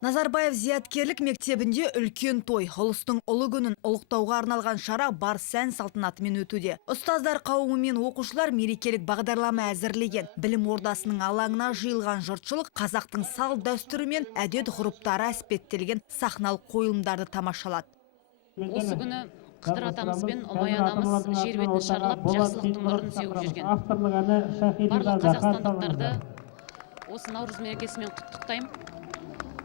Назарбаев зияткерлік мектебінде үлкен той, ұлыстың ұлы күнін ұлықтауға арналған шара бар сән салтанатымен өтуде. Ұстаздар қауымы мен оқушылар мерекелік бағдарлама әзірлеген. Білім ордасының алаңына жиылған жұртшылық қазақтың салт дәстүрі мен әдет ғұрыптары әспеттелген сахналық қойылымдарды тамашалады. Осы күні Қыдыр атамыз бен Ұмай анамыз жер бетін шарлап, жақсылықтың нұрын сеуіп жүрген. Барлық қазақстандықтарды осы Наурыз мерекесімен құттықтаймын.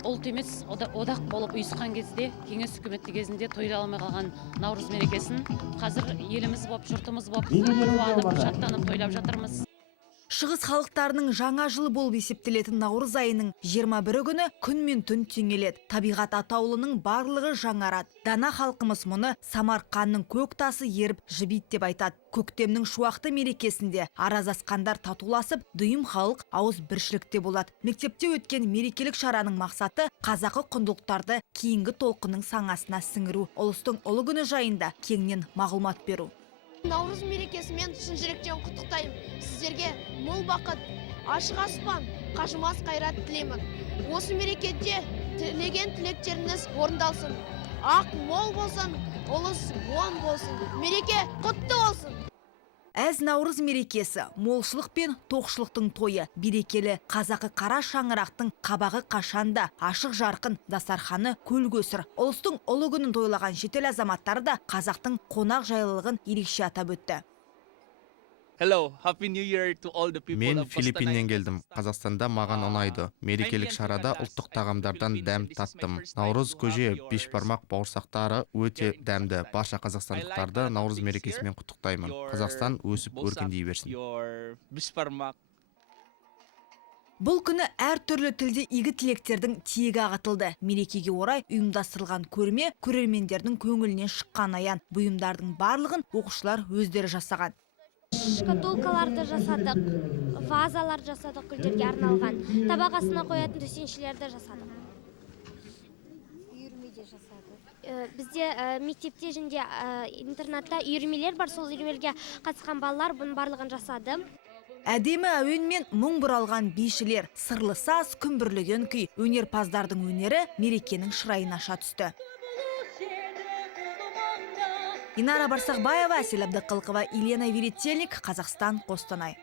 Ұлт емес одақ болып ұйысқан кезде, кеңес үкіметі кезінде тойла алмай қалған Наурыз мерекесін қазір еліміз болып, жұртымыз болып, қуанып, шаттанып тойлап жатырмыз. Шығыс халықтарының жаңа жылы болып есептелетін Наурыз айының 21 күні күн мен түн теңеледі. Табиғат атаулының барлығы жаңарады. Дана халқымыз мұны Самарқанның көк тасы еріп жібейді деп айтады. Көктемнің шуақты мерекесінде аразасқандар татуласып, дүйім халық ауыз біршілікте болады. Мектепте өткен мерекелік шараның мақсаты қазақы құндылықтарды кейінгі толқынның саңасына сіңіру. Ұлыстың ұлы күні жайында кеңінен мағлұмат беру. Наурыз мерекесімен шын жүректен құттықтаймын. Сіздерге мол бақыт, ашық аспан, қажымас қайрат тілеймін. Осы мерекеде тілеген тілектеріңіз орындалсын. Ақ мол болсын, ұлыс оң болсын. Мереке құтты болсын. Әз Наурыз мерекесі молшылық пен тоқшылықтың тойы. Берекелі қазақы қара шаңырақтың қабағы қашанда, ашық жарқын дастарханы көл-көсір. Ұлыстың ұлы күнін тойлаған шетел азаматтары да қазақтың қонақ жайлылығын ерекше атап өтті. Мен Филиппиннен келдім. Қазақстанда маған ұнайды. Мерекелік шарада ұлттық тағамдардан дәм таттым. Наурыз көже, бешбармақ бауырсақтары өте дәмді. Барша қазақстандықтарды Наурыз мерекесімен құттықтаймын. Қазақстан өсіп өркендей берсін. Бұл күні әр түрлі тілде игі тілектердің тиегі ағытылды. Мерекеге орай ұйымдастырылған көрме көрермендердің көңілінен шыққан аян. Бұйымдардың барлығын оқушылар өздері жасаған. Шкатулкаларды жасадық, вазалар жасадық гүлдерге арналған, табақ астына қоятын төсеншелерді жасадық. Үйірмеде жасадық. Бізде мектепте және интернатта үйірмелер бар, сол үйірмелерге қатысқан балалар бұның барлығын жасады. Әдемі әуен мен мұң бұралған бишілер, сырлы саз, күмбірлеген күй, өнерпаздардың өнері мерекенің шырайын аша түсті. Инара Барсақбаева, Әсел Әбдіқалықова, Елена Веретельник, Қазақстан, Қостанай.